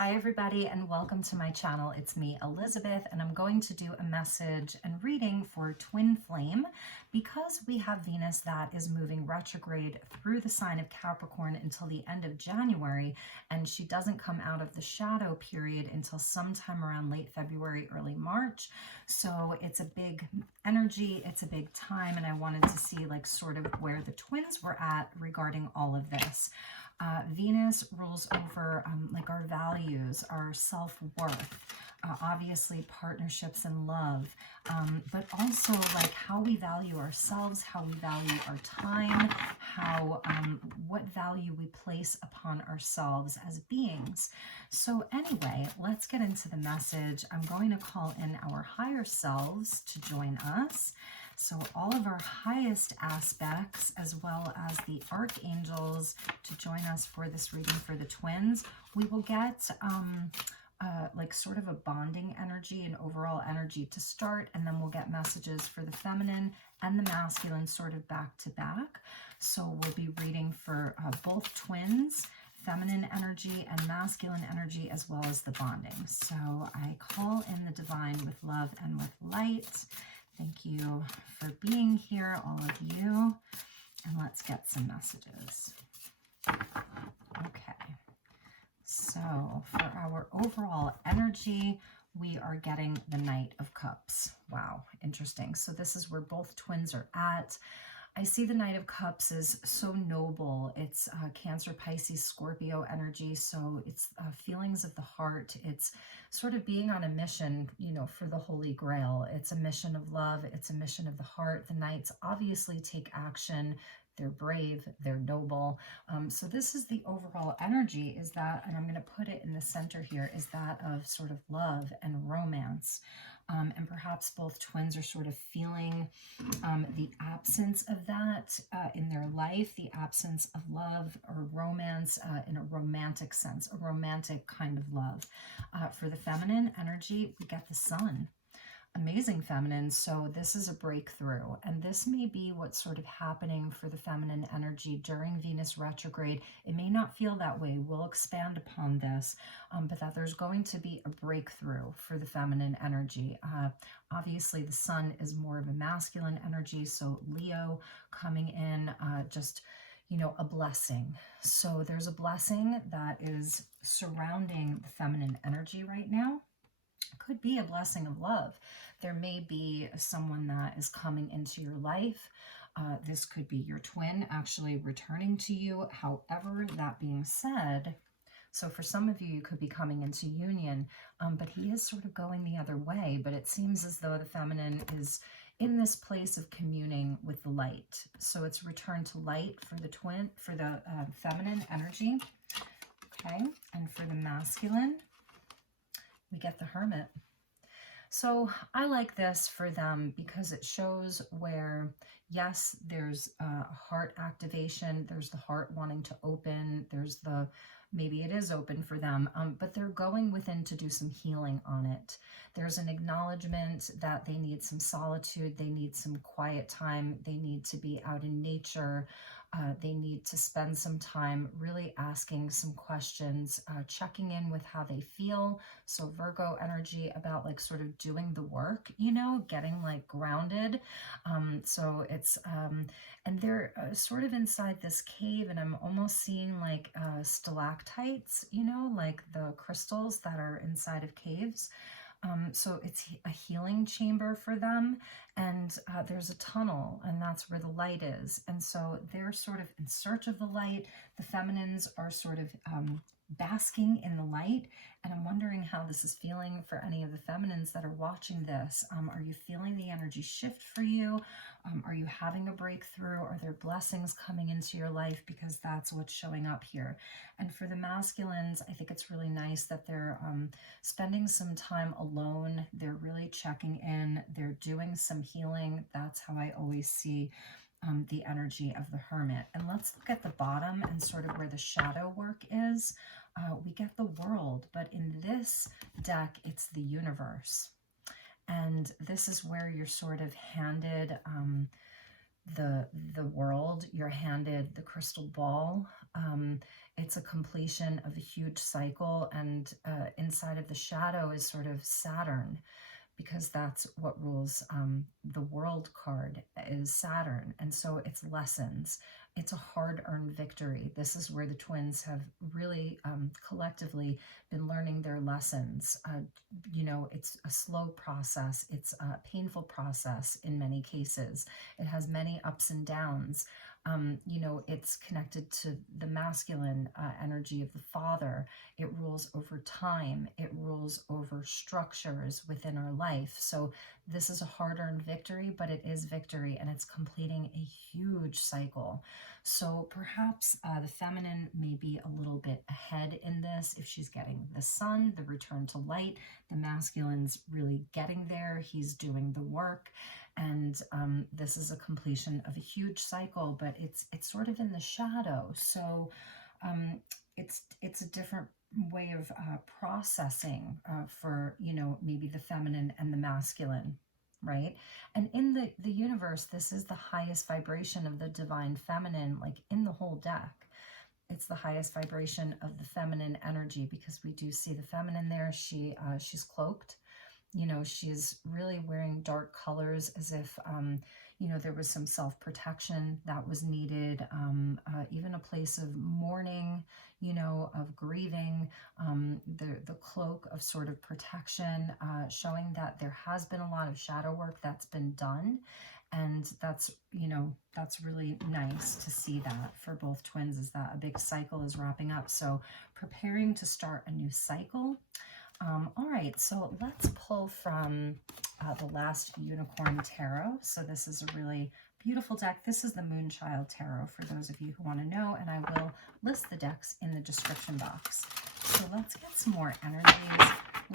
Hi everybody and welcome to my channel. It's me, Elizabeth, and I'm going to do a message and reading for Twin Flame because we have Venus that is moving retrograde through the sign of Capricorn until the end of January, and she doesn't come out of the shadow period until sometime around late February, early March. So it's a big energy, it's a big time, and I wanted to see like sort of where the twins were at regarding all of this. Venus rules over like our values, our self-worth, obviously partnerships and love, but also like how we value ourselves, how we value our time, how what value we place upon ourselves as beings. So anyway, let's get into the message. I'm going to call in our higher selves to join us. So all of our highest aspects, as well as the archangels, to join us for this reading for the twins. We will get like sort of a bonding energy and overall energy to start, and then we'll get messages for the feminine and the masculine sort of back to back. So we'll be reading for both twins, feminine energy and masculine energy, as well as the bonding. So I call in the divine with love and with light. Thank you for being here, all of you. And let's get some messages. Okay. So for our overall energy, we are getting the Knight of Cups. Wow, interesting. So this is where both twins are at. I see the Knight of Cups is so noble. It's Cancer, Pisces, Scorpio energy. So it's feelings of the heart. It's sort of being on a mission, you know, for the Holy Grail. It's a mission of love. It's a mission of the heart. The Knights obviously take action. They're brave. They're noble. So this is the overall energy, is that, and I'm going to put it in the center here, is that of sort of love and romance. And perhaps both twins are sort of feeling the absence of that in their life, the absence of love or romance in a romantic sense, a romantic kind of love. For the feminine energy, we get the Sun. Amazing feminine. So this is a breakthrough, and this may be what's sort of happening for the feminine energy during Venus retrograde. It may not feel that way. We'll expand upon this, but that there's going to be a breakthrough for the feminine energy. Obviously the Sun is more of a masculine energy, so Leo coming in, just, you know, a blessing. So there's a blessing that is surrounding the feminine energy right now. Could be a blessing of love. There may be someone that is coming into your life. This could be your twin actually returning to you. However, that being said, so for some of you, you could be coming into union, but he is sort of going the other way. But it seems as though the feminine is in this place of communing with the light. So it's return to light for the twin, for the feminine energy. Okay, and for the masculine, we get the Hermit. So I like this for them because it shows where, yes, there's heart activation, there's the heart wanting to open, there's the, maybe it is open for them, but they're going within to do some healing on it. There's an acknowledgement that they need some solitude, they need some quiet time, they need to be out in nature. They need to spend some time really asking some questions, checking in with how they feel. So Virgo energy about like sort of doing the work, you know, getting like grounded. So it's, and they're sort of inside this cave, and I'm almost seeing like stalactites, you know, like the crystals that are inside of caves. So it's a healing chamber for them, and there's a tunnel, and that's where the light is. And so they're sort of in search of the light. The feminines are sort of basking in the light, and I'm wondering how this is feeling for any of the feminines that are watching this. Are you feeling the energy shift for you? Are you having a breakthrough? Are there blessings coming into your life? Because that's what's showing up here. And for the masculines, I think it's really nice that they're spending some time alone. They're really checking in. They're doing some healing. That's how I always see the energy of the Hermit. And let's look at the bottom and sort of where the shadow work is. We get the World, but in this deck, it's the Universe. And this is where you're sort of handed the world, you're handed the crystal ball. it's a completion of a huge cycle, and inside of the shadow is sort of Saturn, because that's what rules the world card is Saturn. And so it's lessons. It's a hard-earned victory. This is where the twins have really collectively been learning their lessons. You know, it's a slow process. It's a painful process in many cases. It has many ups and downs. You know, it's connected to the masculine energy of the father. It rules over time. It rules over structures within our life. So this is a hard-earned victory, but it is victory, and it's completing a huge cycle. So perhaps the feminine may be a little bit ahead in this if she's getting the sun, the return to light. The masculine's really getting there. He's doing the work. And this is a completion of a huge cycle, but it's sort of in the shadow. So it's a different way of processing for, you know, maybe the feminine and the masculine, right? And in the universe, this is the highest vibration of the divine feminine, like in the whole deck. It's the highest vibration of the feminine energy, because we do see the feminine there. She's cloaked. You know, she's really wearing dark colors, as if, you know, there was some self-protection that was needed, even a place of mourning, you know, of grieving, the cloak of sort of protection, showing that there has been a lot of shadow work that's been done. And that's, you know, that's really nice to see that for both twins, is that a big cycle is wrapping up. So preparing to start a new cycle. All right, so let's pull from the last Unicorn Tarot. So this is a really beautiful deck. This is the Moonchild Tarot, for those of you who want to know, and I will list the decks in the description box. So let's get some more energies.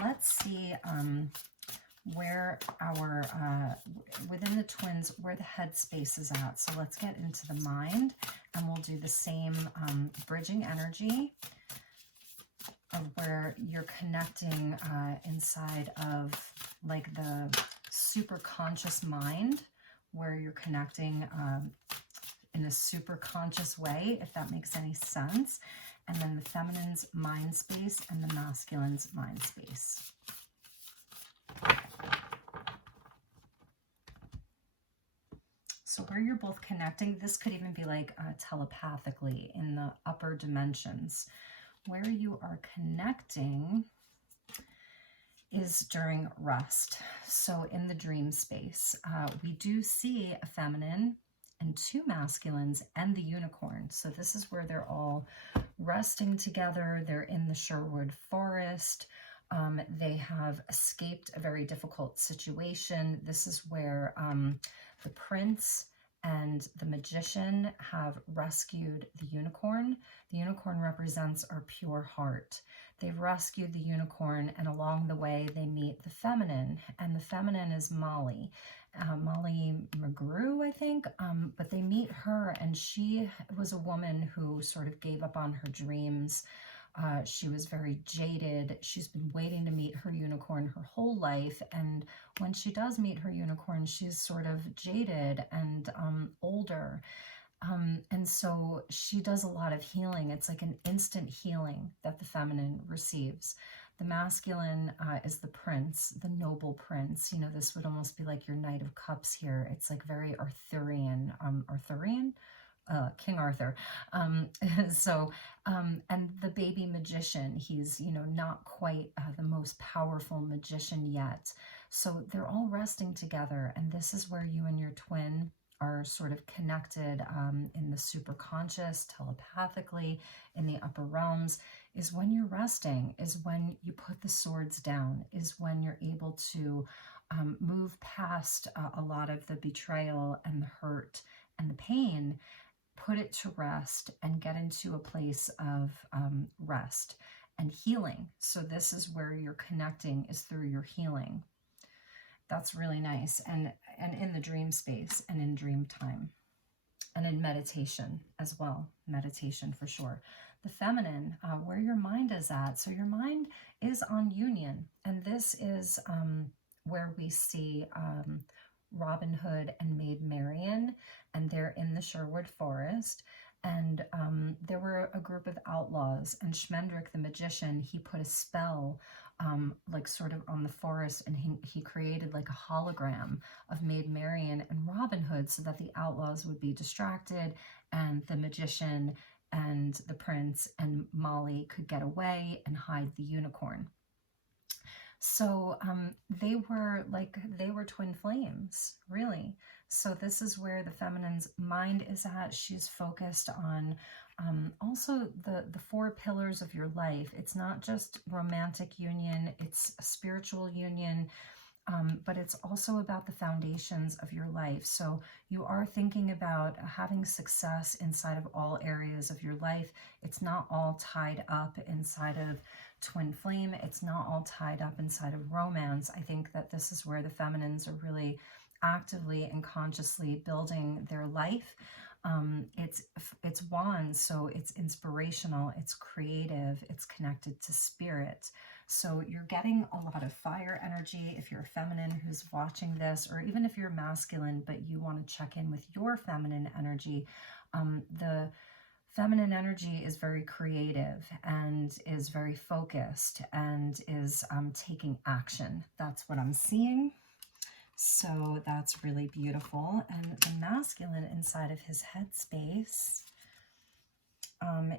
Let's see where our, within the twins, where the headspace is at. So let's get into the mind, and we'll do the same bridging energy of where you're connecting inside of like the super conscious mind, where you're connecting in a super conscious way, if that makes any sense. And then the feminine's mind space and the masculine's mind space. So where you're both connecting, this could even be like telepathically in the upper dimensions. Where you are connecting is during rest. So in the dream space, we do see a feminine and two masculines and the unicorn. So this is where they're all resting together. They're in the Sherwood Forest. They have escaped a very difficult situation. This is where the prince and the magician have rescued the unicorn. The unicorn represents our pure heart. They've rescued the unicorn, and along the way they meet the feminine, and the feminine is Molly. Molly McGrew, I think, but they meet her, and she was a woman who sort of gave up on her dreams. She was very jaded. She's been waiting to meet her unicorn her whole life. And when she does meet her unicorn, she's sort of jaded and older. And so she does a lot of healing. It's like an instant healing that the feminine receives. The masculine is the prince, the noble prince. You know, this would almost be like your Knight of Cups here. It's like very Arthurian. King Arthur. And the baby magician, he's, you know, not quite the most powerful magician yet. So they're all resting together. And this is where you and your twin are sort of connected in the superconscious, telepathically, in the upper realms, is when you're resting, is when you put the swords down, is when you're able to move past a lot of the betrayal and the hurt and the pain, put it to rest, and get into a place of rest and healing. So this is where you're connecting, is through your healing. That's really nice. And in the dream space and in dream time and in meditation as well. Meditation for sure. The feminine, where your mind is at. So your mind is on union. And this is where we see Robin Hood and Maid Marian, and they're in the Sherwood Forest. And there were a group of outlaws, and Schmendrick the magician, he put a spell like sort of on the forest, and he created like a hologram of Maid Marian and Robin Hood so that the outlaws would be distracted and the magician and the prince and Molly could get away and hide the unicorn. So they were twin flames, really. So this is where the feminine's mind is at. She's focused on also the four pillars of your life. It's not just romantic union, it's a spiritual union, but it's also about the foundations of your life. So you are thinking about having success inside of all areas of your life. It's not all tied up inside of twin flame. It's not all tied up inside of romance. I think that this is where the feminines are really actively and consciously building their life. It's wands, so it's inspirational, it's creative, it's connected to spirit. So you're getting a lot of fire energy if you're a feminine who's watching this, or even if you're masculine but you want to check in with your feminine energy. The feminine energy is very creative and is very focused and is taking action. That's what I'm seeing. So that's really beautiful. And the masculine inside of his headspace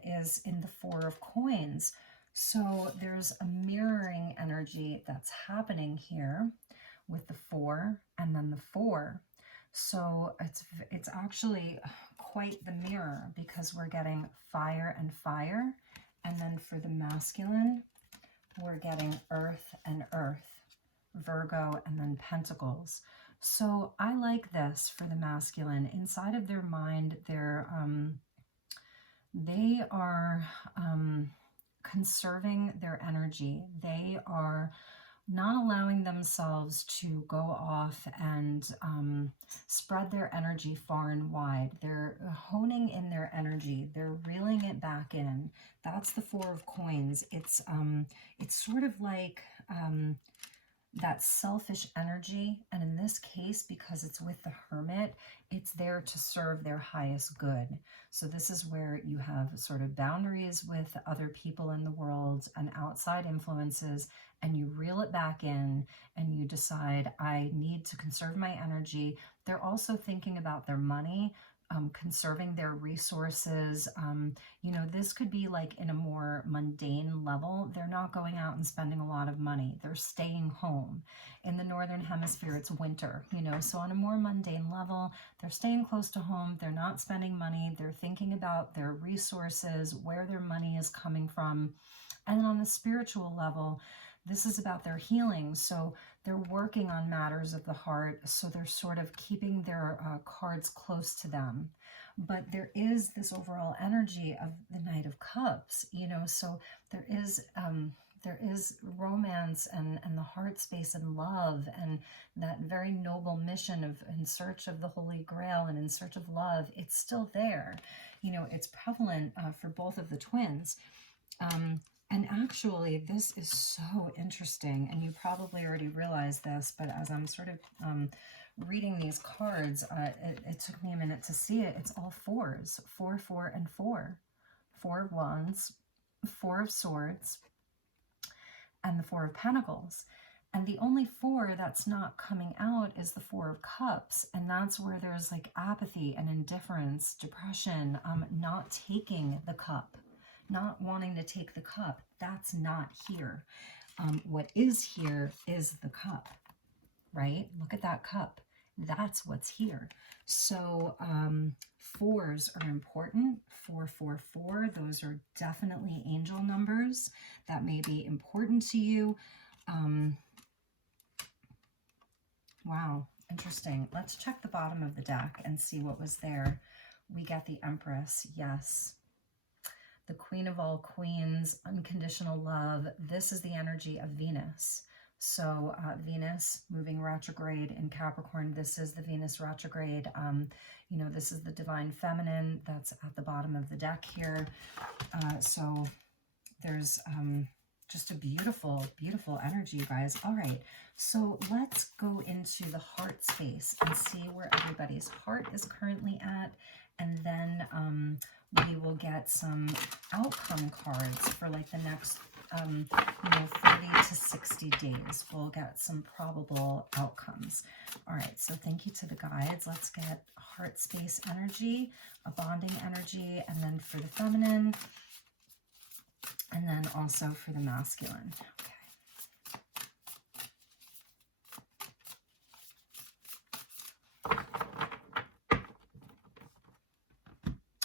is in the Four of Coins. So there's a mirroring energy that's happening here with the 4 and then the 4. So it's actually quite the mirror, because we're getting fire and fire. And then for the masculine, we're getting earth and earth, Virgo, and then pentacles. So I like this for the masculine. Inside of their mind, they are conserving their energy. They are not allowing themselves to go off and spread their energy far and wide. They're honing in their energy. They're reeling it back in. That's the Four of Coins. It's sort of like that selfish energy. And in this case, because it's with the Hermit, it's there to serve their highest good. So this is where you have sort of boundaries with other people in the world and outside influences, and you reel it back in and you decide, I need to conserve my energy. They're also thinking about their money, conserving their resources. You know, this could be like in a more mundane level. They're not going out and spending a lot of money. They're staying home. In the Northern Hemisphere, it's winter, you know, so on a more mundane level, they're staying close to home. They're not spending money. They're thinking about their resources, where their money is coming from. And then on a spiritual level, this is about their healing. So they're working on matters of the heart. So they're sort of keeping their cards close to them. But there is this overall energy of the Knight of Cups, you know, so there is romance and the heart space and love and that very noble mission of in search of the Holy Grail and in search of love. It's still there. You know, it's prevalent for both of the twins. And actually, this is so interesting, and you probably already realized this, but as I'm sort of reading these cards, it took me a minute to see it. It's all fours, 4, 4, and 4. 4 of Wands, 4 of Swords, and the 4 of Pentacles. And the only 4 that's not coming out is the 4 of Cups, and that's where there's like apathy and indifference, depression, not taking the cup. Not wanting to take the cup. That's not here. What is here is the cup, right? Look at that cup. That's what's here. So 4s are important. 4, 4, 4. Those are definitely angel numbers that may be important to you. Wow, interesting. Let's check the bottom of the deck and see what was there. We get the Empress. Yes. The Queen of all Queens, unconditional love. This is the energy of Venus. So Venus moving retrograde in Capricorn. This is the Venus retrograde. You know, this is the divine feminine that's at the bottom of the deck here. So there's just a beautiful, beautiful energy, you guys. All right, so let's go into the heart space and see where everybody's heart is currently at And then we will get some outcome cards for like the next, 30 to 60 days. We'll get some probable outcomes. All right, so thank you to the guides. Let's get heart space energy, a bonding energy, and then for the feminine, and then also for the masculine. Okay.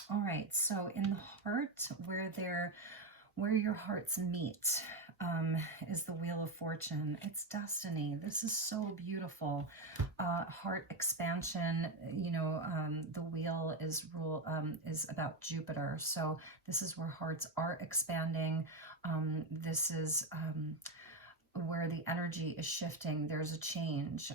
All right, so in the heart, where your hearts meet, is the Wheel of Fortune. It's destiny. This is so beautiful. Heart expansion. The wheel is about Jupiter. So this is where hearts are expanding. This is where the energy is shifting. There's a change.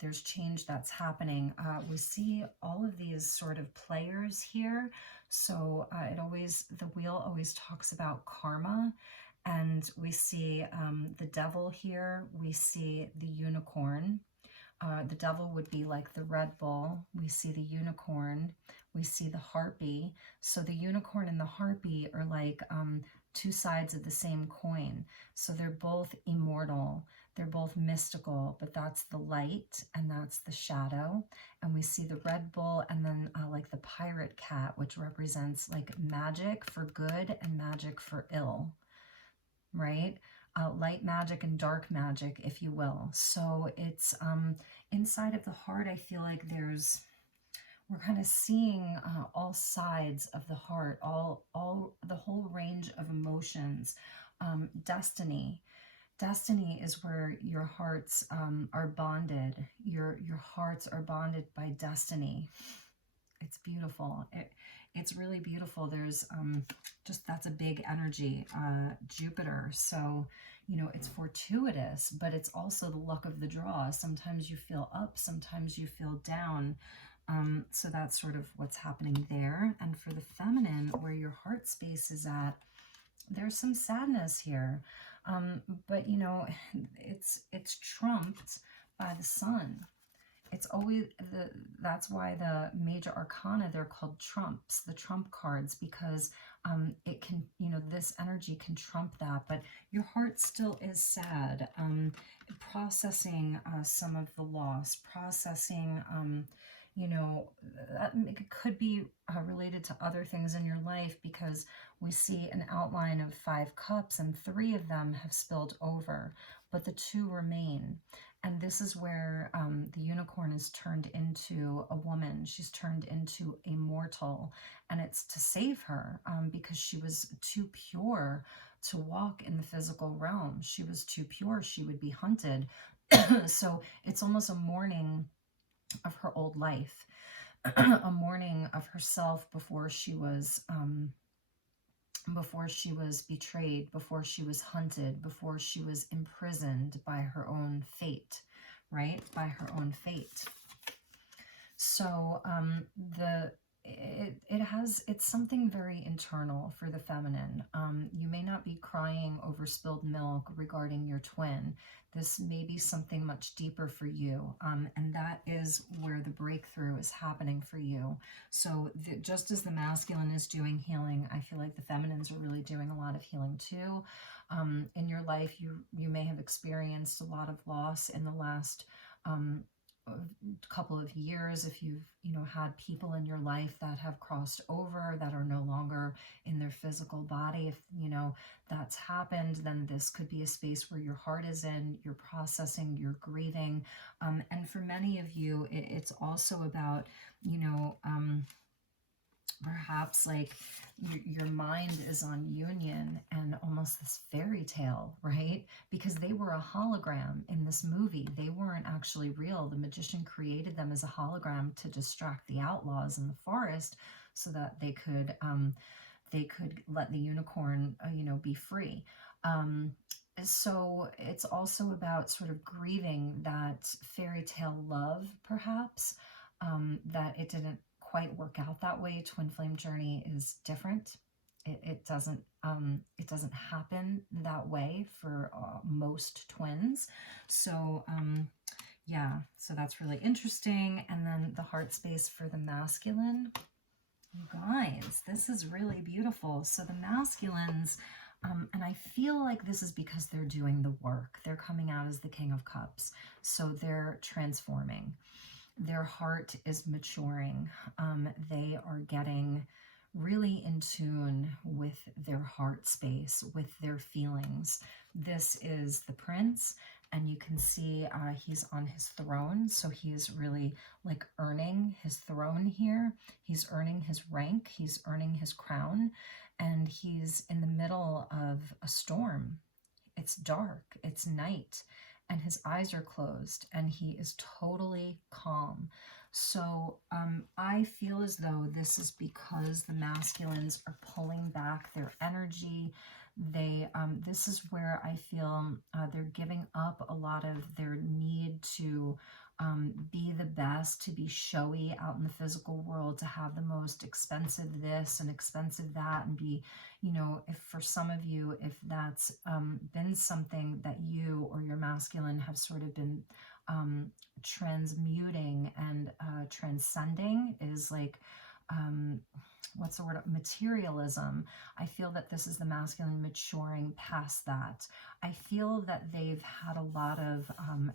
There's change that's happening. We see all of these sort of players here. So the wheel always talks about karma. And we see the devil here. We see the unicorn. The devil would be like the Red Bull. We see the unicorn. We see the harpy. So the unicorn and the harpy are like two sides of the same coin. So they're both immortal. They're both mystical, but that's the light and that's the shadow. And we see the Red Bull and then like the pirate cat, which represents like magic for good and magic for ill, right? Light magic and dark magic, if you will. So it's inside of the heart, I feel like we're kind of seeing all sides of the heart, all the whole range of emotions. Destiny is where your hearts are bonded. Your hearts are bonded by destiny. It's beautiful. It's really beautiful. There's that's a big energy, Jupiter. So, it's fortuitous, but it's also the luck of the draw. Sometimes you feel up, sometimes you feel down. So that's sort of what's happening there. And for the feminine, where your heart space is at, there's some sadness here. But it's trumped by the sun. It's always that's why the major arcana, they're called trumps, the trump cards, because it can, this energy can trump that, but your heart still is sad, processing some of the loss, processing, that it could be related to other things in your life, because we see an outline of 5 cups and 3 of them have spilled over, but the 2 remain. And this is where the unicorn is turned into a woman. She's turned into a mortal. And it's to save her because she was too pure to walk in the physical realm. She was too pure. She would be hunted. So it's almost a mourning of her old life, a mourning of herself before she was betrayed, before she was hunted, before she was imprisoned by her own fate, right? By her own fate. So it's something very internal for the feminine. You may not be crying over spilled milk regarding your twin. This may be something much deeper for you. And that is where the breakthrough is happening for you. So just as the masculine is doing healing, I feel like the feminines are really doing a lot of healing too. In your life, you may have experienced a lot of loss in the last couple of years. If you've had people in your life that have crossed over, that are no longer in their physical body, if that's happened, then this could be a space where your heart is in, you're processing, you're grieving, and for many of you it's also about perhaps like your mind is on union and almost this fairy tale, right? Because they were a hologram in this movie. They weren't actually real. The magician created them as a hologram to distract the outlaws in the forest so that they could let the unicorn, be free. So it's also about sort of grieving that fairy tale love, perhaps, that it didn't quite work out that way. Twin flame journey is different. It doesn't happen that way for most twins. So yeah, so that's really interesting. And then the heart space for the masculine. You guys, this is really beautiful. So the masculines, and I feel like this is because they're doing the work. They're coming out as the King of Cups. So they're transforming. Their heart is maturing. They are getting really in tune with their heart space, with their feelings. This is the prince, and you can see he's on his throne. So he is really like earning his throne here. He's earning his rank. He's earning his crown, and he's in the middle of a storm. It's dark, it's night, and his eyes are closed, and he is totally calm. So I feel as though this is because the masculines are pulling back their energy. This is where I feel they're giving up a lot of their need to be the best, to be showy out in the physical world, to have the most expensive this and expensive that, and be, you know, if for some of you, if that's been something that you or your masculine have sort of been transmuting and transcending, is like, what's the word, materialism. I feel that this is the masculine maturing past that. I feel that they've had a lot of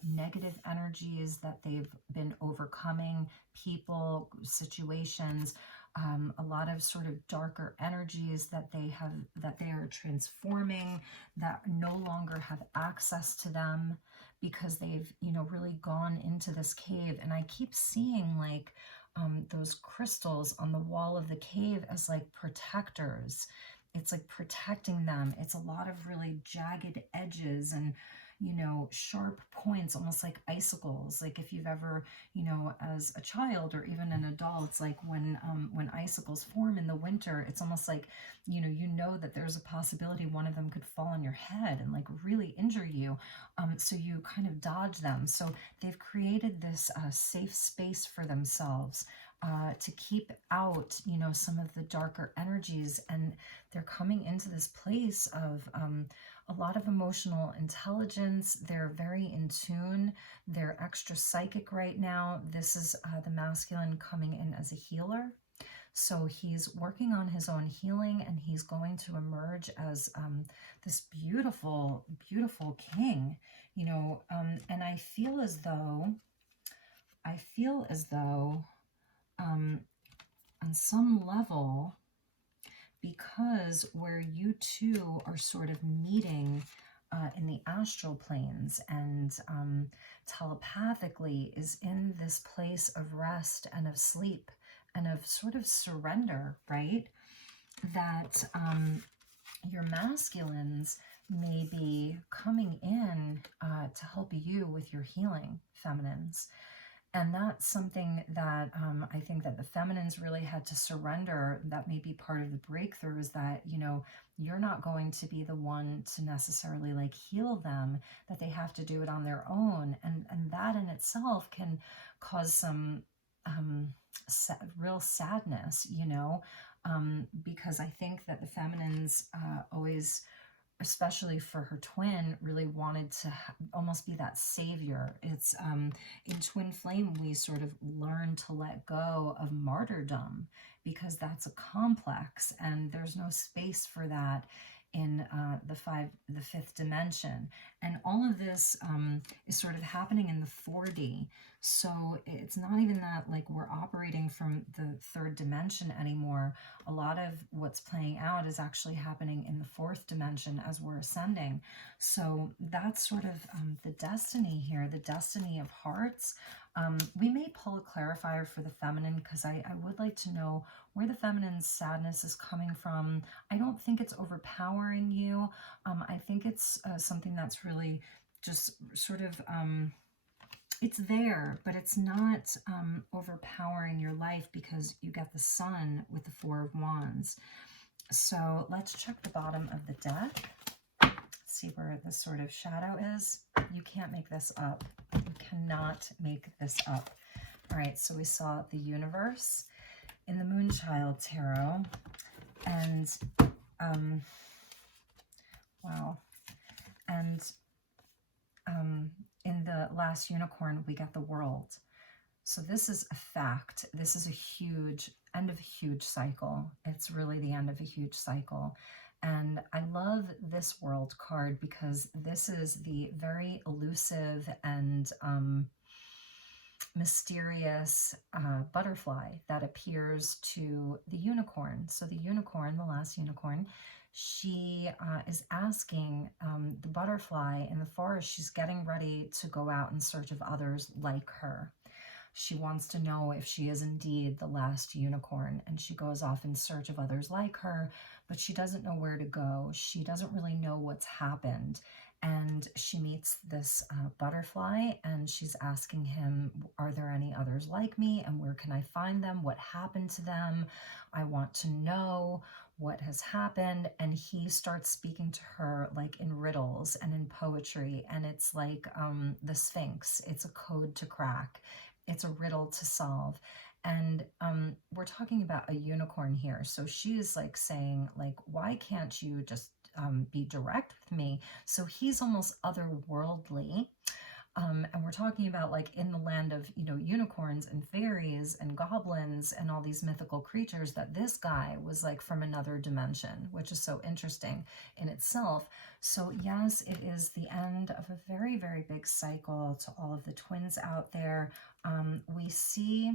negative energies that they've been overcoming, people, situations, a lot of sort of darker energies that they are transforming, that no longer have access to them, because they've, you know, really gone into this cave. And I keep seeing like those crystals on the wall of the cave as like protectors. It's like protecting them. It's a lot of really jagged edges and, you know, sharp points, almost like icicles. Like if you've ever, you know, as a child or even an adult, it's like when icicles form in the winter, it's almost like, you know that there's a possibility one of them could fall on your head and like really injure you. So you kind of dodge them. So they've created this safe space for themselves to keep out, you know, some of the darker energies. And they're coming into this place of a lot of emotional intelligence. They're very in tune. They're extra psychic right now. This is the masculine coming in as a healer. So he's working on his own healing, and he's going to emerge as this beautiful, beautiful king, you know, and I feel as though on some level, because where you two are sort of meeting in the astral planes and telepathically is in this place of rest and of sleep and of sort of surrender, right? That your masculines may be coming in to help you with your healing, feminines. And that's something that I think that the feminines really had to surrender. That may be part of the breakthrough, is that, you know, you're not going to be the one to necessarily like heal them, that they have to do it on their own. And that in itself can cause some real sadness, you know, because I think that the feminines always, especially for her twin, really wanted to almost be that savior. It's in Twin Flame, we sort of learn to let go of martyrdom, because that's a complex, and there's no space for that in the fifth dimension. And all of this is sort of happening in the 4D. So it's not even that like we're operating from the third dimension anymore. A lot of what's playing out is actually happening in the fourth dimension as we're ascending. So that's sort of the destiny here, the destiny of hearts. We may pull a clarifier for the feminine, because I would like to know where the feminine sadness is coming from. I don't think it's overpowering you. I think it's something that's really just sort of, it's there, but it's not overpowering your life, because you get the sun with the Four of Wands. So let's check the bottom of the deck. See where this sort of shadow is. You can't make this up. You cannot make this up. All right, so we saw the universe in the Moonchild tarot, and wow, and in the last unicorn we got the world. So this is a fact. This is a huge end of a huge cycle. It's really the end of a huge cycle. And I love this world card because this is the very elusive and mysterious butterfly that appears to the unicorn. So the unicorn, the last unicorn, she is asking the butterfly in the forest, she's getting ready to go out in search of others like her. She wants to know if she is indeed the last unicorn, and she goes off in search of others like her, but she doesn't know where to go. She doesn't really know what's happened. And she meets this butterfly, and she's asking him, are there any others like me, and where can I find them? What happened to them? I want to know what has happened. And he starts speaking to her like in riddles and in poetry, and it's like the Sphinx. It's a code to crack. It's a riddle to solve. And we're talking about a unicorn here. So she is like saying, like, why can't you just be direct with me? So he's almost otherworldly. And we're talking about like in the land of, you know, unicorns and fairies and goblins and all these mythical creatures, that this guy was like from another dimension, which is so interesting in itself. So yes, it is the end of a very, very big cycle to all of the twins out there. We see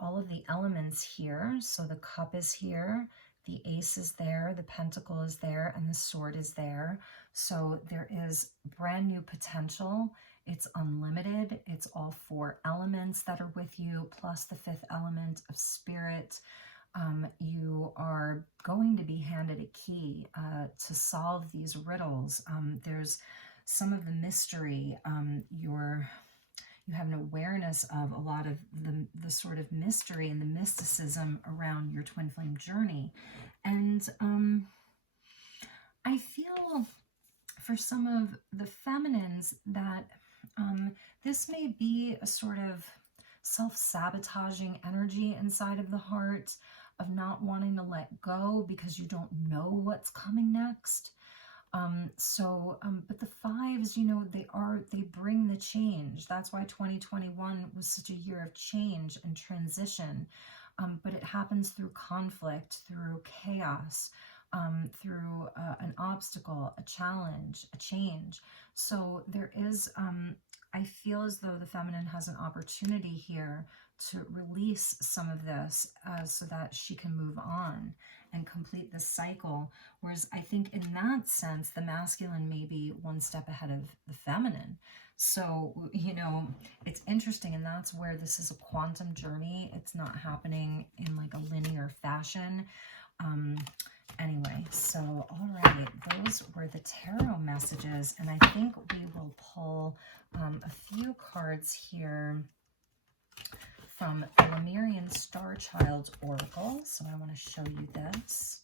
all of the elements here. So the cup is here, the ace is there, the pentacle is there, and the sword is there. So there is brand new potential. It's unlimited. It's all 4 elements that are with you, plus the 5th element of spirit. You are going to be handed a key to solve these riddles. There's some of the mystery. You have an awareness of a lot of the sort of mystery and the mysticism around your twin flame journey. And I feel for some of the feminines that this may be a sort of self-sabotaging energy inside of the heart, of not wanting to let go because you don't know what's coming next. But the 5s, you know, they bring the change. That's why 2021 was such a year of change and transition. But it happens through conflict, through chaos, through an obstacle, a challenge, a change. So there is, I feel as though the feminine has an opportunity here to release some of this so that she can move on and complete the cycle. Whereas I think in that sense, the masculine may be one step ahead of the feminine. So, you know, it's interesting, and that's where this is a quantum journey. It's not happening in like a linear fashion. Anyway, so all right, those were the tarot messages, and I think we will pull a few cards here from the Lemurian Startchild Oracle. So I want to show you this.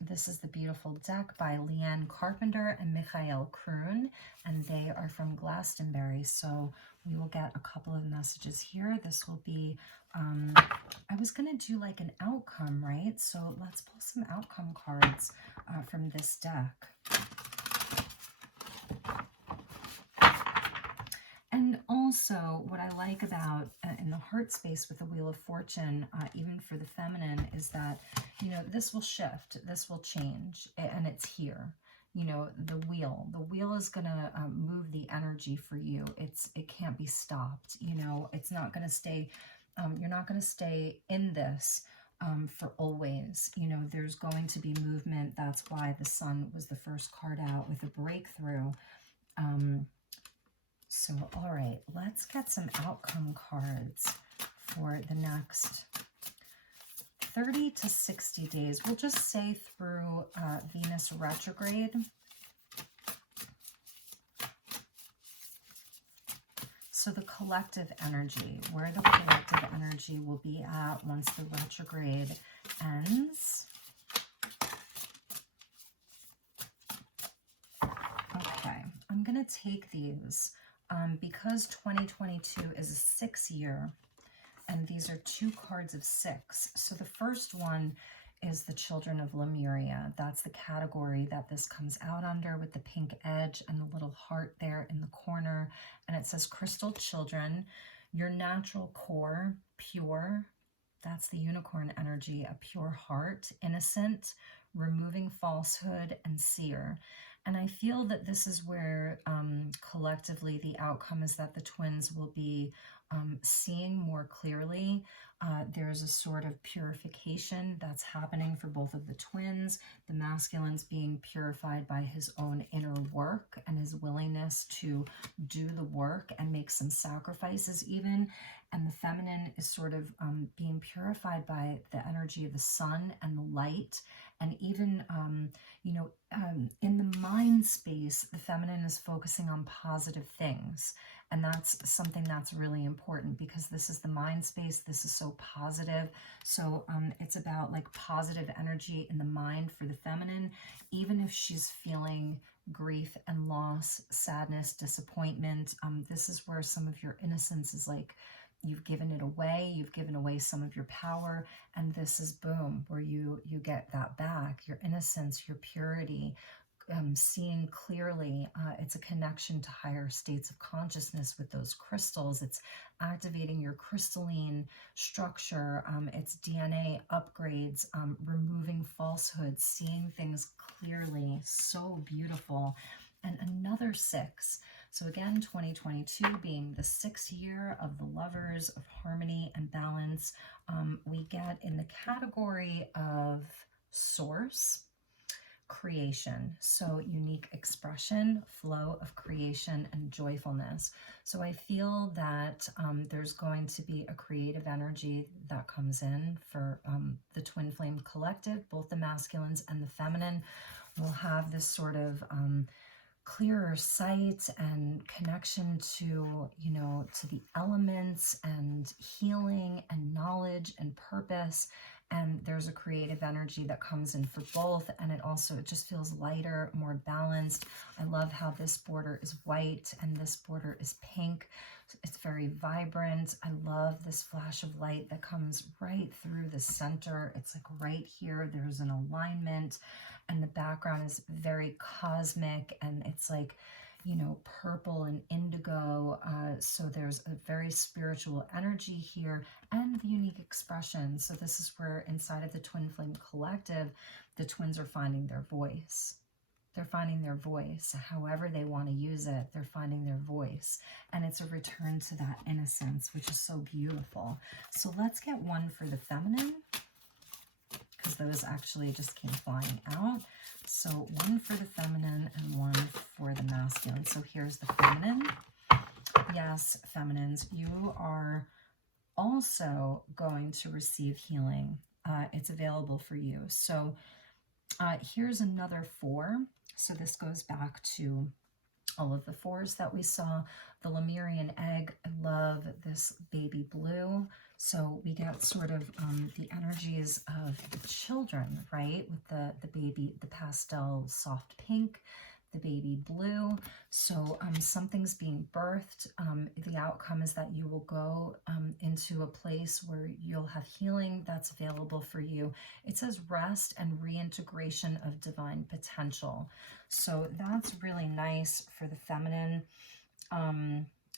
This is the beautiful deck by Leanne Carpenter and Michiel Kroon, and they are from Glastonbury. So we will get a couple of messages here. This will be, I was going to do like an outcome, right? So let's pull some outcome cards from this deck. And also, what I like about in the heart space with the Wheel of Fortune, even for the feminine, is that, you know, this will shift, this will change, and it's here. You know, the wheel is going to move the energy for you. It can't be stopped. You know, it's not going to stay, you're not going to stay in this for always. You know, there's going to be movement. That's why the Sun was the first card out with a breakthrough. So, all right, let's get some outcome cards for the next 30 to 60 days. We'll just say through Venus retrograde. So the collective energy, where the collective energy will be at once the retrograde ends. Okay, I'm going to take these. Because 2022 is a 6 year, and these are 2 cards of 6. So the first one is the children of Lemuria. That's the category that this comes out under, with the pink edge and the little heart there in the corner. And it says, crystal children, your natural core, pure. That's the unicorn energy, a pure heart, innocent, removing falsehood, and seer. And I feel that this is where collectively the outcome is that the twins will be seeing more clearly. There's a sort of purification that's happening for both of the twins. The masculine's being purified by his own inner work and his willingness to do the work and make some sacrifices even. And the feminine is sort of being purified by the energy of the sun and the light. And even, in the mind space, the feminine is focusing on positive things. And that's something that's really important, because this is the mind space. This is so positive. So it's about like positive energy in the mind for the feminine, even if she's feeling grief and loss, sadness, disappointment. This is where some of your innocence is like, you've given it away, you've given away some of your power, and this is boom, where you get that back, your innocence, your purity, seeing clearly. It's a connection to higher states of consciousness with those crystals. It's activating your crystalline structure. It's DNA upgrades, removing falsehoods, seeing things clearly. So beautiful. And another 6. So again, 2022 being the 6th year of the lovers, of harmony and balance, we get in the category of source, creation. So unique expression, flow of creation, and joyfulness. So I feel that there's going to be a creative energy that comes in for the Twin Flame Collective. Both the masculines and the feminine will have this sort of clearer sight and connection to, to the elements and healing and knowledge and purpose. And there's a creative energy that comes in for both. And it just feels lighter, more balanced. I love how this border is white and this border is pink. It's very vibrant. I love this flash of light that comes right through the center. It's like right here, there's an alignment, and the background is very cosmic, and it's like, purple and indigo. So there's a very spiritual energy here, and the unique expression. So this is where inside of the Twin Flame Collective, the twins are finding their voice. They're finding their voice. However they want to use it, they're finding their voice. And it's a return to that innocence, which is so beautiful. So let's get one for the feminine, because those actually just came flying out. So one for the feminine and one for the masculine. So here's the feminine. Yes, feminines, you are also going to receive healing. It's available for you. So here's another 4. So this goes back to all of the 4s that we saw. The Lemurian egg, I love this baby blue. So we get sort of the energies of the children, right? With the baby, the pastel soft pink, the baby blue. So something's being birthed. The outcome is that you will go into a place where you'll have healing that's available for you. It says rest and reintegration of divine potential. So that's really nice for the feminine.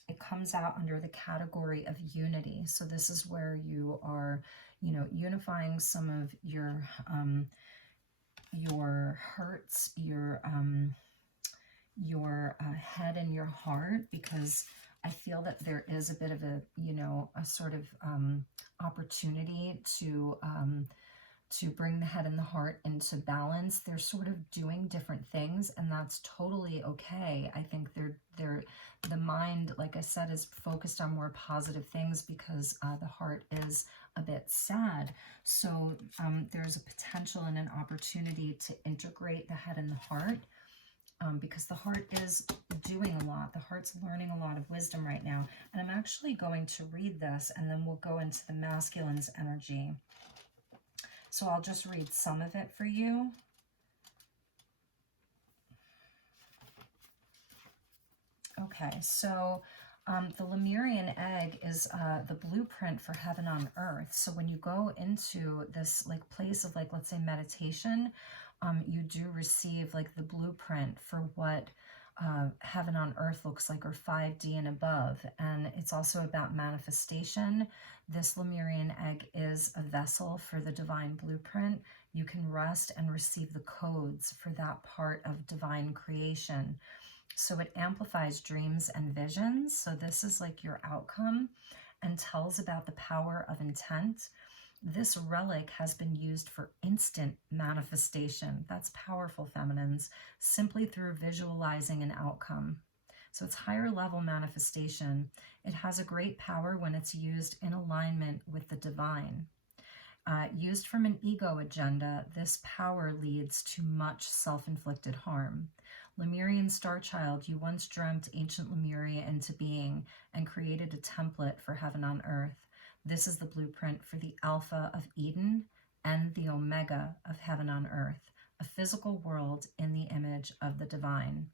It comes out under the category of unity. So this is where you are, unifying some of your hurts, your head and your heart, because I feel that there is a bit of a, a sort of opportunity to bring the head and the heart into balance. They're sort of doing different things, and that's totally okay. I think the mind, like I said, is focused on more positive things because the heart is a bit sad. So there's a potential and an opportunity to integrate the head and the heart, because the heart is doing a lot. The heart's learning a lot of wisdom right now. And I'm actually going to read this, and then we'll go into the masculine's energy. So I'll just read some of it for you. Okay, so The Lemurian egg is the blueprint for heaven on earth. So when you go into this like place of like, let's say meditation, you do receive like the blueprint for what heaven on earth looks like, or 5D and above. And it's also about manifestation. This Lemurian egg is a vessel for the divine blueprint. You can rest and receive the codes for that part of divine creation. So it amplifies dreams and visions. So this is like your outcome and tells about the power of intent. This relic has been used for instant manifestation. That's powerful, feminines, simply through visualizing an outcome. So it's higher level manifestation. It has a great power when it's used in alignment with the divine. Used from an ego agenda, this power leads to much self-inflicted harm. Lemurian Startchild, you once dreamt ancient Lemuria into being and created a template for heaven on earth. This is the blueprint for the Alpha of Eden and the Omega of heaven on earth, a physical world in the image of the divine.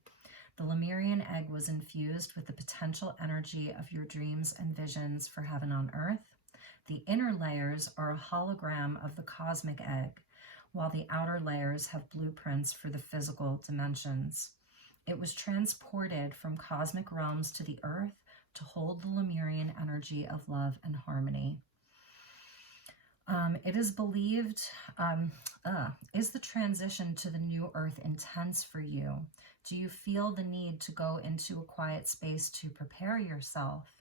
The Lemurian egg was infused with the potential energy of your dreams and visions for heaven on earth. The inner layers are a hologram of the cosmic egg, while the outer layers have blueprints for the physical dimensions. It was transported from cosmic realms to the earth to hold the Lemurian energy of love and harmony. It is believed, is the transition to the new earth intense for you? Do you feel the need to go into a quiet space to prepare yourself?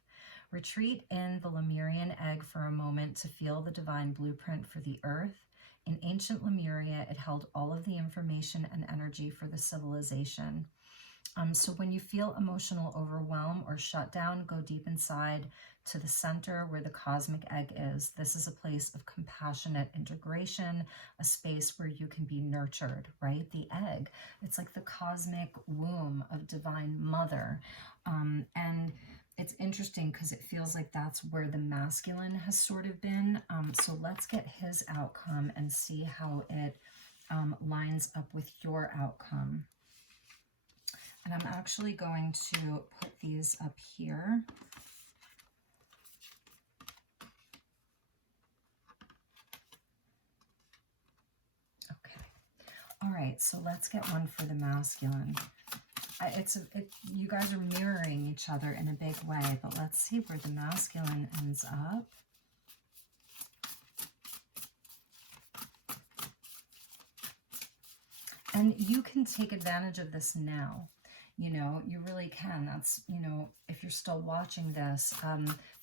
Retreat in the Lemurian egg for a moment to feel the divine blueprint for the earth. In ancient Lemuria, it held all of the information and energy for the civilization. So when you feel emotional overwhelm or shutdown, go deep inside to the center where the cosmic egg is. This is a place of compassionate integration, a space where you can be nurtured, right? The egg, it's like the cosmic womb of Divine Mother. And it's interesting because it feels like that's where the masculine has sort of been. So let's get his outcome and see how it lines up with your outcome. And I'm actually going to put these up here. Okay. All right, so let's get one for the masculine. You guys are mirroring each other in a big way, but let's see where the masculine ends up. And you can take advantage of this now. You know, you really can. That's, you know, if you're still watching this,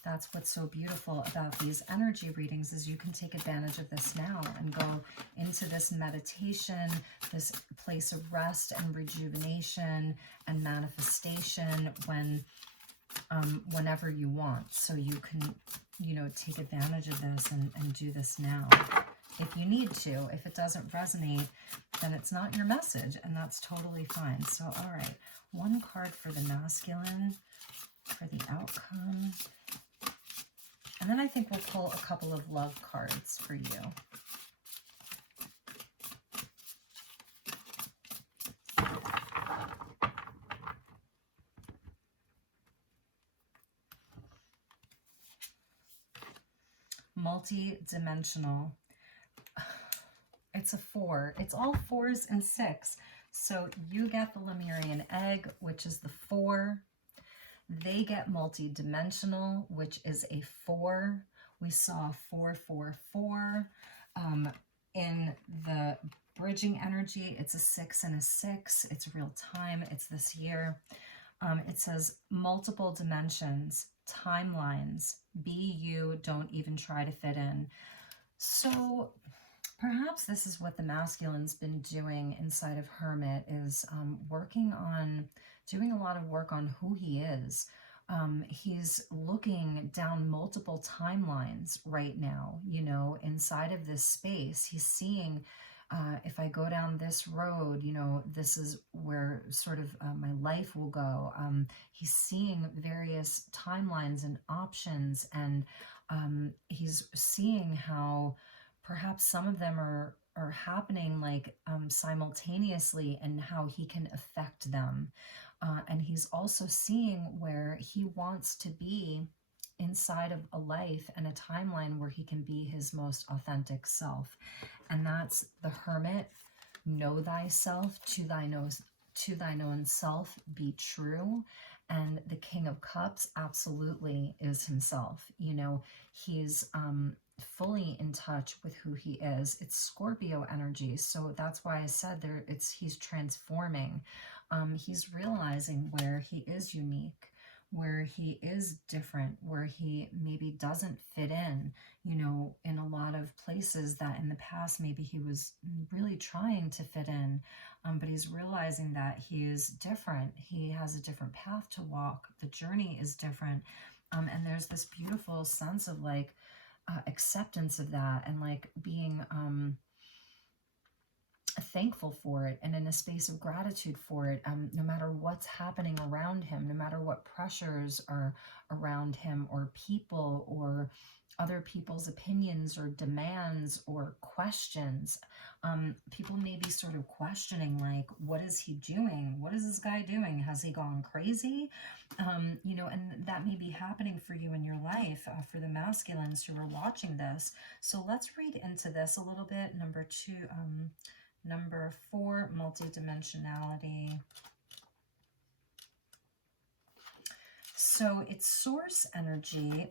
that's what's so beautiful about these energy readings is you can take advantage of this now and go into this meditation, this place of rest and rejuvenation and manifestation whenever you want. So you can, you know, take advantage of this and do this now. If you need to. If it doesn't resonate, then it's not your message, and that's totally fine. So, all right, one card for the masculine, for the outcome. And then I think we'll pull a couple of love cards for you. Multi-dimensional. It's a 4. It's all 4s and 6. So you get the Lemurian egg, which is the 4. They get multi-dimensional, which is a 4. We saw 4, 4, 4. In the bridging energy, it's a 6 and a 6. It's real time. It's this year. It says multiple dimensions, timelines, be you, don't even try to fit in. So perhaps this is what the masculine's been doing inside of Hermit, is doing a lot of work on who he is. He's looking down multiple timelines right now, you know, inside of this space. He's seeing, if I go down this road, you know, this is where sort of my life will go. He's seeing various timelines and options, and he's seeing how perhaps some of them are are happening like simultaneously, and how he can affect them. And he's also seeing where he wants to be inside of a life and a timeline where he can be his most authentic self. And that's the Hermit. Know thyself, to thine own self be true. And the King of Cups absolutely is himself. You know, he's fully in touch with who he is. It's Scorpio energy, so that's why I said there. He's transforming. He's realizing where he is unique, where he is different, where he maybe doesn't fit in, you know, in a lot of places that in the past maybe he was really trying to fit in. But he's realizing that he is different. He has a different path to walk. The journey is different. And there's this beautiful sense of like acceptance of that, and like being thankful for it, and in a space of gratitude for it, no matter what's happening around him, no matter what pressures are around him, or people, or other people's opinions or demands or questions. People may be sort of questioning, like, what is he doing? What is this guy doing? Has he gone crazy? You know, and that may be happening for you in your life, for the masculines who are watching this. So let's read into this a little bit. Number 4, multidimensionality. So it's source energy,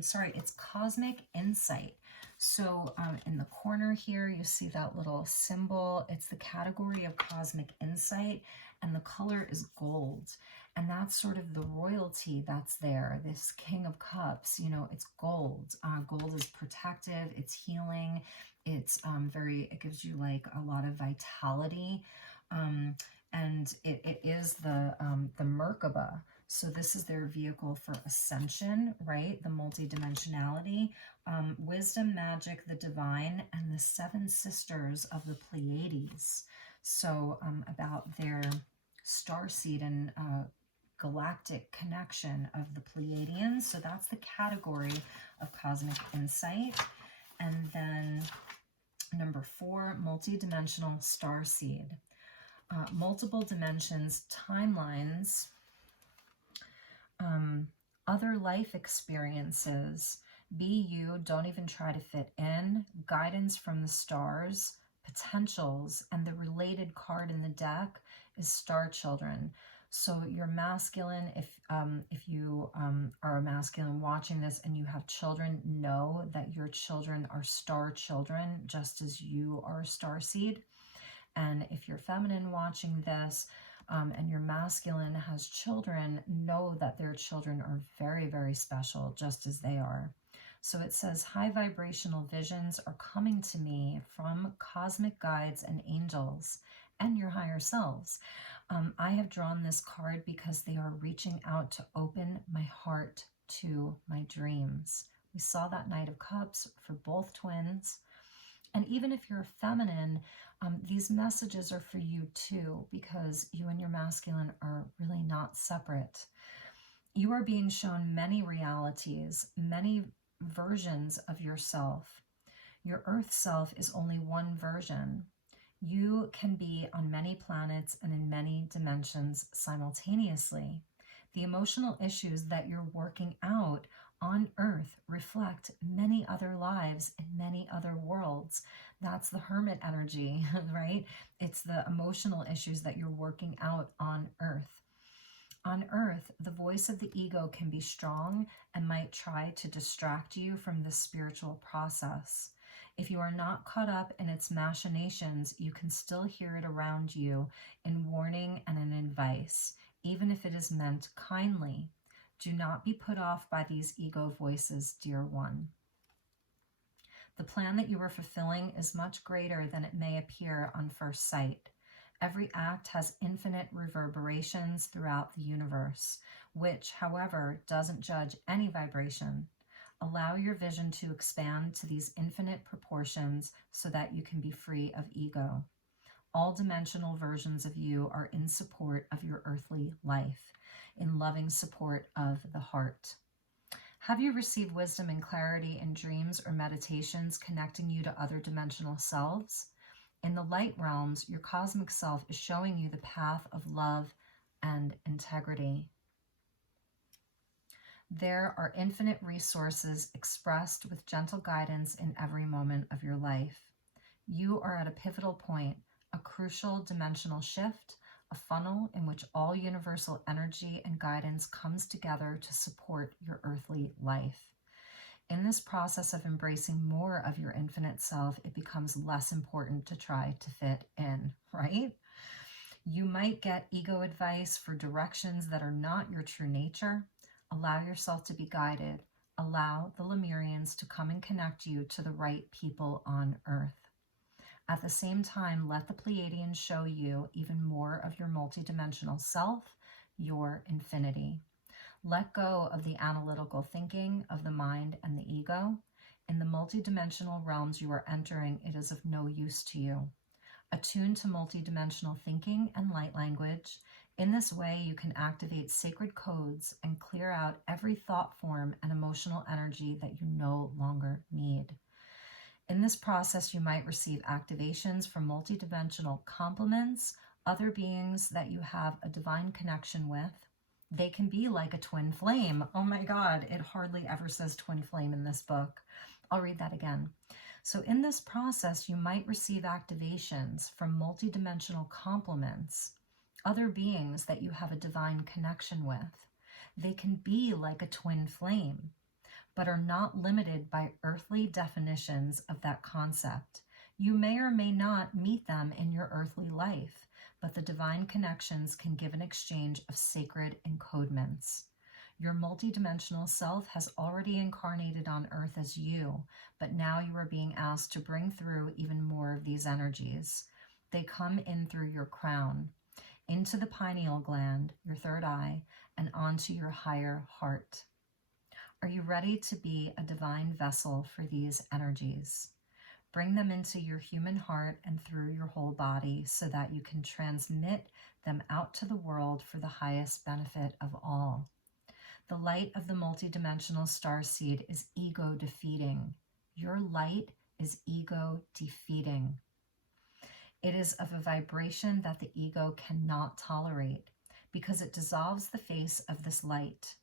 sorry, it's cosmic insight. So in the corner here, you see that little symbol. It's the category of cosmic insight, and the color is gold. And that's sort of the royalty that's there, this King of Cups, you know, it's gold. Gold is protective, it's healing, it's it gives you like a lot of vitality. And it is the Merkaba. So this is their vehicle for ascension, right? The multidimensionality, wisdom, magic, the divine, and the 7 sisters of the Pleiades. So about their starseed and galactic connection of the Pleiadians. So that's the category of cosmic insight. And then number 4, multidimensional starseed. Multiple dimensions, timelines, other life experiences, be you, don't even try to fit in, guidance from the stars, potentials, and the related card in the deck is Star Children. So you're masculine. If you are a masculine watching this and you have children, know that your children are star children, just as you are a star seed. And if you're feminine watching this, and your masculine has children, know that their children are very, very special, just as they are. So it says, high vibrational visions are coming to me from cosmic guides and angels and your higher selves. I have drawn this card because they are reaching out to open my heart to my dreams. We saw that Knight of Cups for both twins. And even if you're feminine, these messages are for you too, because you and your masculine are really not separate. You are being shown many realities, many versions of yourself. Your earth self is only one version. You can be on many planets and in many dimensions simultaneously. The emotional issues that you're working out on Earth reflect many other lives in many other worlds. That's the Hermit energy, right? It's the emotional issues that you're working out on Earth. On Earth, the voice of the ego can be strong and might try to distract you from the spiritual process. If you are not caught up in its machinations, you can still hear it around you in warning and in advice, even if it is meant kindly. Do not be put off by these ego voices, dear one. The plan that you are fulfilling is much greater than it may appear on first sight. Every act has infinite reverberations throughout the universe, which, however, doesn't judge any vibration. Allow your vision to expand to these infinite proportions so that you can be free of ego. All dimensional versions of you are in support of your earthly life, in loving support of the heart. Have you received wisdom and clarity in dreams or meditations connecting you to other dimensional selves? In the light realms, your cosmic self is showing you the path of love and integrity. There are infinite resources expressed with gentle guidance in every moment of your life. You are at a pivotal point, a crucial dimensional shift, a funnel in which all universal energy and guidance comes together to support your earthly life. In this process of embracing more of your infinite self, it becomes less important to try to fit in, right? You might get ego advice for directions that are not your true nature. Allow yourself to be guided. Allow the Lemurians to come and connect you to the right people on Earth. At the same time, let the Pleiadians show you even more of your multidimensional self, your infinity. Let go of the analytical thinking of the mind and the ego. In the multidimensional realms you are entering, it is of no use to you. Attune to multidimensional thinking and light language. In this way, you can activate sacred codes and clear out every thought form and emotional energy that you no longer need. In this process, you might receive activations from multidimensional complements, other beings that you have a divine connection with. They can be like a twin flame. Oh my God, it hardly ever says twin flame in this book. I'll read that again. So in this process, you might receive activations from multidimensional complements, other beings that you have a divine connection with. They can be like a twin flame, but are not limited by earthly definitions of that concept. You may or may not meet them in your earthly life, but the divine connections can give an exchange of sacred encodements. Your multidimensional self has already incarnated on Earth as you, but now you are being asked to bring through even more of these energies. They come in through your crown, into the pineal gland, your third eye, and onto your higher heart. Are you ready to be a divine vessel for these energies? Bring them into your human heart and through your whole body so that you can transmit them out to the world for the highest benefit of all. The light of the multidimensional starseed is ego defeating. Your light is ego defeating. It is of a vibration that the ego cannot tolerate because it dissolves the face of this light.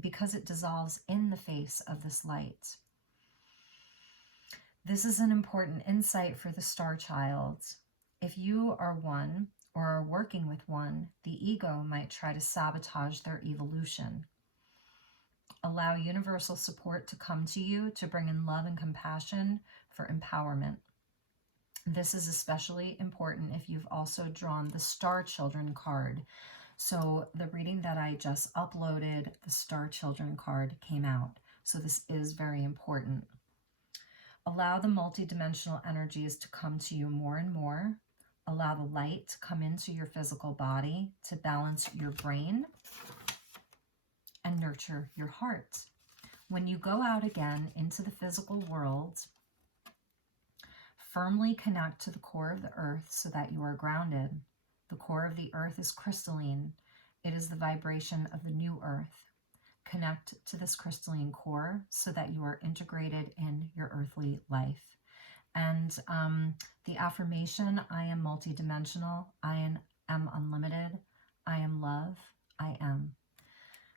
Because it dissolves in the face of this light. This is an important insight for the Startchild. If you are one or are working with one, the ego might try to sabotage their evolution. Allow universal support to come to you to bring in love and compassion for empowerment. This is especially important if you've also drawn the Star Children card. So the reading that I just uploaded, the Star Children card came out. So this is very important. Allow the multidimensional energies to come to you more and more. Allow the light to come into your physical body to balance your brain and nurture your heart. When you go out again into the physical world, firmly connect to the core of the earth so that you are grounded. The core of the earth is crystalline. It is the vibration of the new earth. Connect to this crystalline core so that you are integrated in your earthly life. And the affirmation, I am multidimensional, I am unlimited, I am love, I am.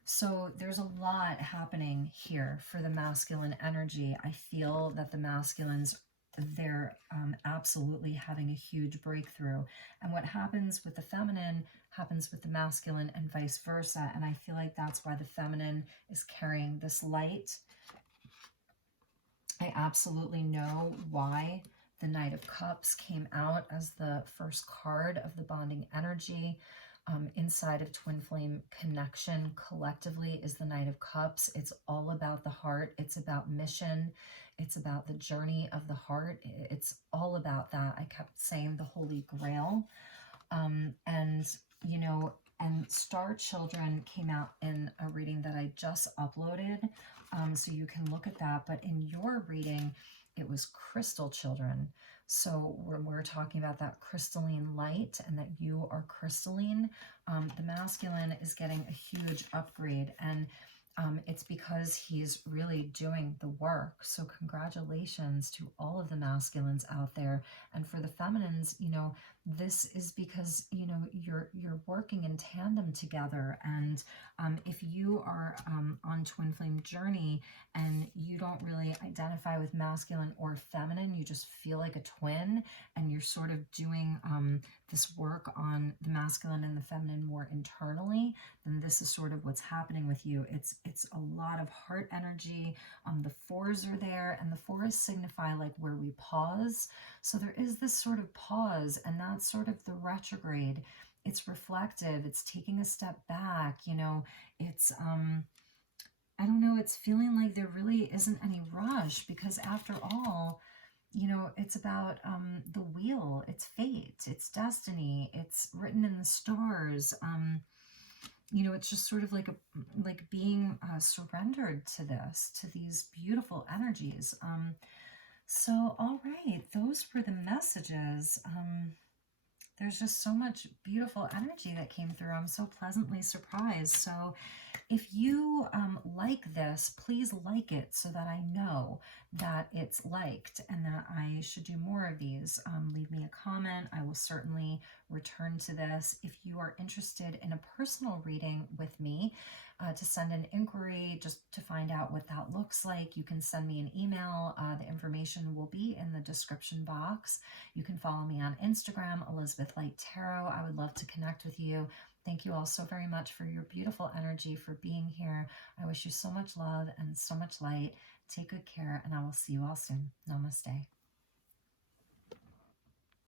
So there's a lot happening here for the masculine energy. I feel that the masculines, they're absolutely having a huge breakthrough. And what happens with the feminine happens with the masculine and vice versa. And I feel like that's why the feminine is carrying this light. I absolutely know why the Knight of Cups came out as the first card of the bonding energy. Inside of Twin Flame Connection collectively is the Knight of Cups. It's all about the heart. It's about mission. It's about the journey of the heart. It's all about that. I kept saying the Holy Grail. And Star Children came out in a reading that I just uploaded. So you can look at that. But in your reading, it was Crystal Children. So we're talking about that crystalline light and that you are crystalline. The masculine is getting a huge upgrade. And it's because he's really doing the work. So congratulations to all of the masculines out there. And for the feminines, you know, this is because, you know, you're working in tandem together. And if you are on twin flame journey and you don't really identify with masculine or feminine, you just feel like a twin, and you're sort of doing this work on the masculine and the feminine more internally, then this is sort of what's happening with you. It's a lot of heart energy. The fours are there, and the fours signify like where we pause. So there is this sort of pause, and that's sort of the retrograde. It's reflective. It's taking a step back. You know, it's I don't know. It's feeling like there really isn't any rush, because after all, you know, it's about the wheel. It's fate. It's destiny. It's written in the stars. You know, it's just sort of like being surrendered to this, to these beautiful energies. So, all right, those were the messages. There's just so much beautiful energy that came through. I'm so pleasantly surprised. So if you like this, please like it so that I know that it's liked and that I should do more of these. Leave me a comment. I will certainly return to this. If you are interested in a personal reading with me, to send an inquiry just to find out what that looks like, you can send me an email. The information will be in the description box. You can follow me on Instagram, Elizabeth Light Tarot. I would love to connect with you. Thank you all so very much for your beautiful energy, for being here. I wish you so much love and so much light. Take good care, and I will see you all soon. Namaste.